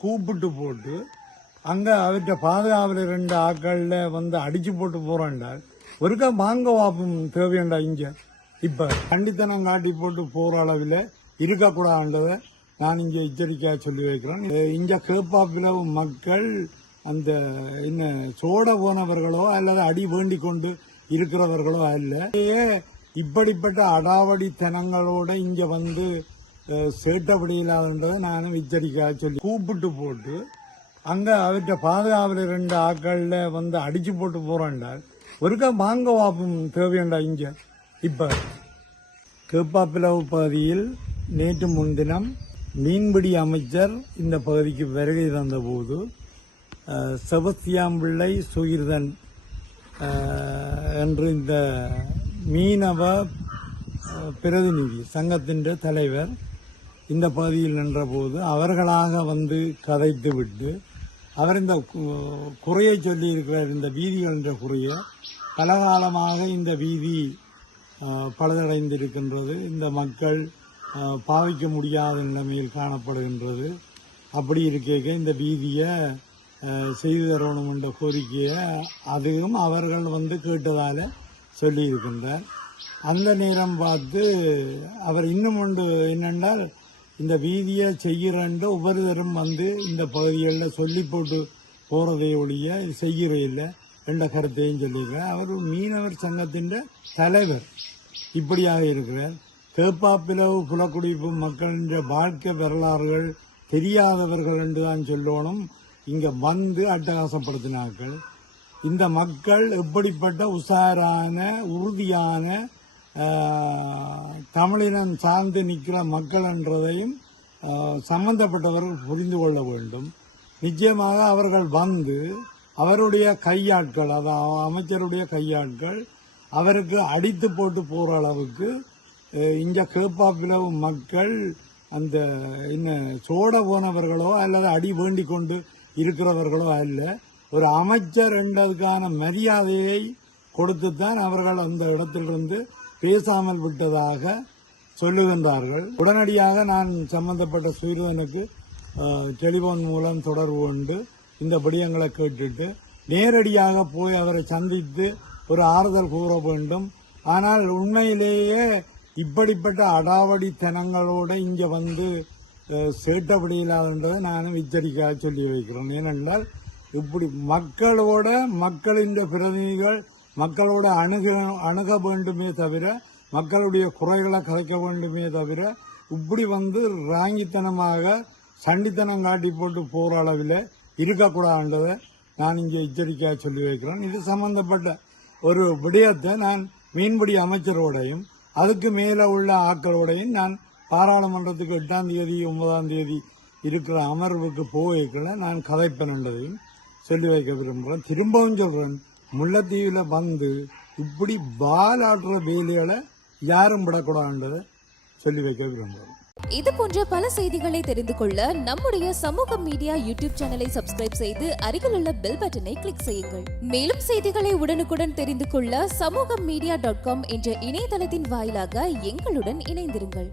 கூப்பிட்டு போட்டு அங்க அவற்ற பாதுகாவல 2 ஆட்கள்ல அடிச்சு போட்டு போறாண்டால் ஒருக்கா மாங்க வாப்பும் தேவையாண்டா இங்க இப்ப கண்டித்தனம் காட்டி போட்டு போற அளவில் இருக்கக்கூடாதுன்றதை நான் இங்க எச்சரிக்கையா சொல்லி வைக்கிறேன். இங்க கேப்பாப்பிலவு மக்கள் அந்த என்ன சோட போனவர்களோ அல்லது அடி வேண்டி கொண்டு இருக்கிறவர்களோ அல்ல. இப்படிப்பட்ட அடாவடித்தனங்களோட இங்க சேட்டப்படி இல்லாதன்றதை நானும் எச்சரிக்கையா சொல்லி கூப்பிட்டு போட்டு அங்க அவற்ற பாதுகாவல 2 ஆட்கள்ல அடிச்சு போட்டு போறாண்டால் ஒருக்கா மாங்க வாப்பும் தேவையாண்டா இங்க இப்ப கேப்பாப்பிலவு பகுதியில் நேற்று முன்தினம் மீன்பிடி அமைச்சர் இந்த பகுதிக்கு வருகை தந்தபோது செபஸ்தியான் பிள்ளை சுகிர்தன் என்று இந்த மீனவ பிரதிநிதி சங்கத்தின் தலைவர் இந்த பகுதியில் நின்றபோது அவர்களாக கதைத்து விட்டு அவர் இந்த குறையை சொல்லி இருக்கிறார். இந்த வீதிகள் என்ற குறைய பலகாலமாக இந்த வீதி பழுதடைந்திருக்கின்றது. இந்த மக்கள் பாவிக்க முடியாத நிலைமையில் காணப்படுகின்றது. அப்படி இருக்க இந்த வீதியை செய்து தரணும் என்ற கோரிக்கையை அதுவும் அவர்கள் கேட்டதால சொல்லி இருக்கின்றார். அந்த நேரம் பார்த்து அவர் இன்னும் ஒன்று என்னென்றால் இந்த வீதியை செய்கிறன்ற ஒவ்வொருத்தரும் இந்த பகுதிகளில் சொல்லி போட்டு போறதை ஒழிய செய்கிற இல்லை என்ற கருத்தையும் சொல்லியிருக்கிறார். அவர் மீனவர் சங்கத்தின் தலைவர் இப்படியாக இருக்கிறார். கேப்பாப்பிலவு புலக்குடிப்பு மக்களின் வாழ்க்கை வரலாறுகள் தெரியாதவர்கள் என்று தான் சொல்லணும். இங்க அட்டகாசப்படுத்தினார்கள். இந்த மக்கள் எப்படிப்பட்ட உஷாரான உறுதியான தமிழினம் சார்ந்து நிற்கிற மக்கள் என்றதையும் சம்பந்தப்பட்டவர்கள் புரிந்து கொள்ள வேண்டும். நிச்சயமாக அவர்கள் அவருடைய கையாட்கள் அதாவது அமைச்சருடைய கையாட்கள் அவருக்கு அடித்து போட்டு போற அளவுக்கு இங்க கேப்பாப்பிலவு மக்கள் அந்த என்ன சோட போனவர்களோ அல்லது அடி வேண்டி கொண்டு இருக்கிறவர்களோ அல்ல. ஒரு அமைச்சர் என்றதுக்கான மரியாதையை கொடுத்துத்தான் அவர்கள் அந்த இடத்திலிருந்து பேசாமல் விட்டதாக சொல்லுகின்றார்கள். உடனடியாக நான் சம்பந்தப்பட்ட சுகிர்தனுக்கு டெலிபோன் மூலம் தொடர்பு கொண்டு இந்த விடயங்களை கேட்டுட்டு நேரடியாக போய் அவரை சந்தித்து ஒரு ஆறுதல் கூற வேண்டும். ஆனால் உண்மையிலேயே இப்படிப்பட்ட அடாவடித்தனங்களோட இங்க சேட்டப்படி இல்லாதன்றதை நானும் எச்சரிக்கையாக சொல்லி வைக்கிறேன். ஏனென்றால் இப்படி மக்களின் பிரதிநிதிகள் மக்களோட அணுக வேண்டுமே தவிர மக்களுடைய குறைகளை கலைக்க வேண்டுமே தவிர இப்படி ராங்கித்தனமாக சண்டித்தனம் காட்டி போட்டு போற அளவில் இருக்கக்கூடாதுன்றதை நான் இங்கே எச்சரிக்கையாக சொல்லி வைக்கிறேன். இது சம்பந்தப்பட்ட ஒரு விடயத்தை நான் மீன்பிடி அமைச்சரோடையும் அதுக்கு மேல உள்ள ஆக்களோடையும் நான் பாராளுமன்றத்துக்கு 8ஆம் தேதி 9ஆம் தேதி இருக்கிற அமர்வுக்கு போய்க்கல நான் கதைப்பேன் என்றதையும் சொல்லி வைக்க விரும்புகிறேன். திரும்பவும் சொல்றேன், முல்லைத்தீவுல இப்படி பாலாடுற வேலைகளை யாரும் விடக்கூடாதுன்றதை சொல்லி வைக்க விரும்புகிறேன். இது போன்ற பல செய்திகளை தெரிந்து கொள்ள நம்முடைய சமூக மீடியா யூடியூப் சேனலை சப்ஸ்கிரைப் செய்து அருகிலுள்ள பெல் பட்டனை கிளிக் செய்யுங்கள். மேலும் செய்திகளை உடனுக்குடன் தெரிந்து கொள்ள சமூகமீடியா.com என்ற இணையதளத்தின் வாயிலாக எங்களுடன் இணைந்திருங்கள்.